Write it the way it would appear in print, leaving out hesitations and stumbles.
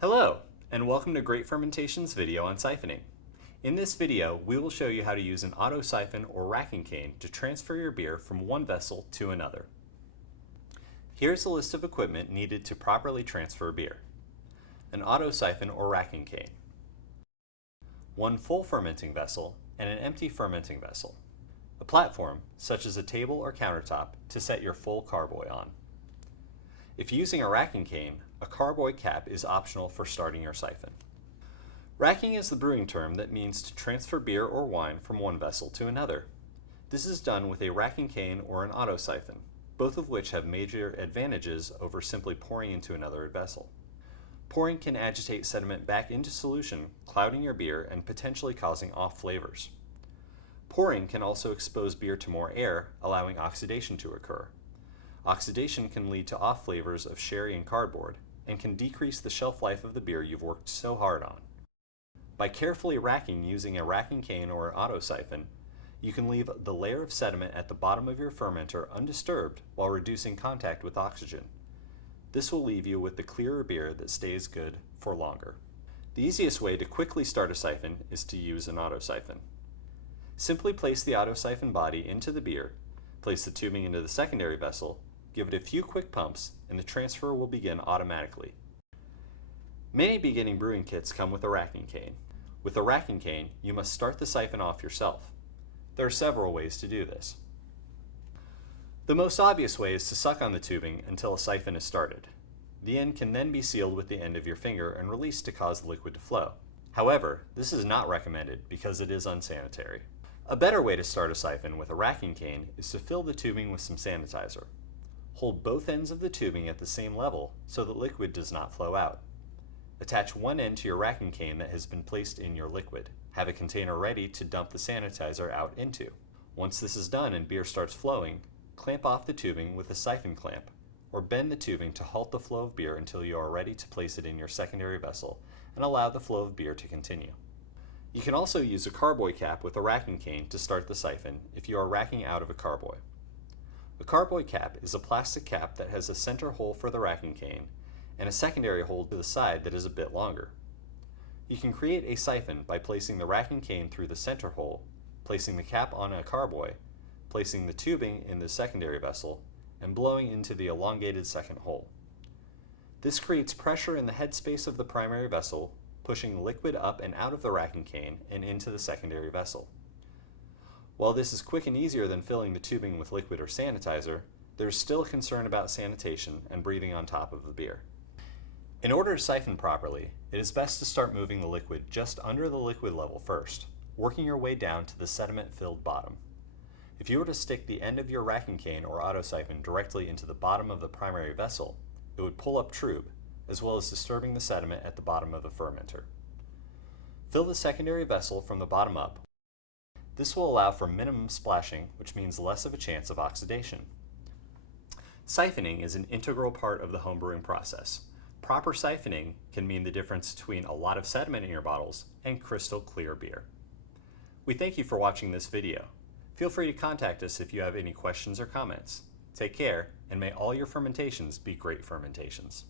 Hello, and welcome to Great Fermentation's video on siphoning. In this video, we will show you how to use an auto siphon or racking cane to transfer your beer from one vessel to another. Here's a list of equipment needed to properly transfer beer. An auto siphon or racking cane, one full fermenting vessel, and an empty fermenting vessel. A platform, such as a table or countertop, to set your full carboy on. If using a racking cane, a carboy cap is optional for starting your siphon. Racking is the brewing term that means to transfer beer or wine from one vessel to another. This is done with a racking cane or an auto siphon, both of which have major advantages over simply pouring into another vessel. Pouring can agitate sediment back into solution, clouding your beer and potentially causing off flavors. Pouring can also expose beer to more air, allowing oxidation to occur. Oxidation can lead to off flavors of sherry and cardboard, and can decrease the shelf life of the beer you've worked so hard on. By carefully racking using a racking cane or an auto siphon, you can leave the layer of sediment at the bottom of your fermenter undisturbed while reducing contact with oxygen. This will leave you with the clearer beer that stays good for longer. The easiest way to quickly start a siphon is to use an auto siphon. Simply place the auto siphon body into the beer, place the tubing into the secondary vessel, give it a few quick pumps, and the transfer will begin automatically. Many beginning brewing kits come with a racking cane. With a racking cane, you must start the siphon off yourself. There are several ways to do this. The most obvious way is to suck on the tubing until a siphon is started. The end can then be sealed with the end of your finger and released to cause the liquid to flow. However, this is not recommended because it is unsanitary. A better way to start a siphon with a racking cane is to fill the tubing with some sanitizer. Hold both ends of the tubing at the same level so that liquid does not flow out. Attach one end to your racking cane that has been placed in your liquid. Have a container ready to dump the sanitizer out into. Once this is done and beer starts flowing, clamp off the tubing with a siphon clamp, or bend the tubing to halt the flow of beer until you are ready to place it in your secondary vessel and allow the flow of beer to continue. You can also use a carboy cap with a racking cane to start the siphon if you are racking out of a carboy. A carboy cap is a plastic cap that has a center hole for the racking cane and a secondary hole to the side that is a bit longer. You can create a siphon by placing the racking cane through the center hole, placing the cap on a carboy, placing the tubing in the secondary vessel, and blowing into the elongated second hole. This creates pressure in the headspace of the primary vessel, pushing liquid up and out of the racking cane and into the secondary vessel. While this is quick and easier than filling the tubing with liquid or sanitizer, there is still a concern about sanitation and breathing on top of the beer. In order to siphon properly, it is best to start moving the liquid just under the liquid level first, working your way down to the sediment-filled bottom. If you were to stick the end of your racking cane or auto siphon directly into the bottom of the primary vessel, it would pull up trube, as well as disturbing the sediment at the bottom of the fermenter. Fill the secondary vessel from the bottom up. This will allow for minimum splashing, which means less of a chance of oxidation. Siphoning is an integral part of the homebrewing process. Proper siphoning can mean the difference between a lot of sediment in your bottles and crystal clear beer. We thank you for watching this video. Feel free to contact us if you have any questions or comments. Take care, and may all your fermentations be great fermentations.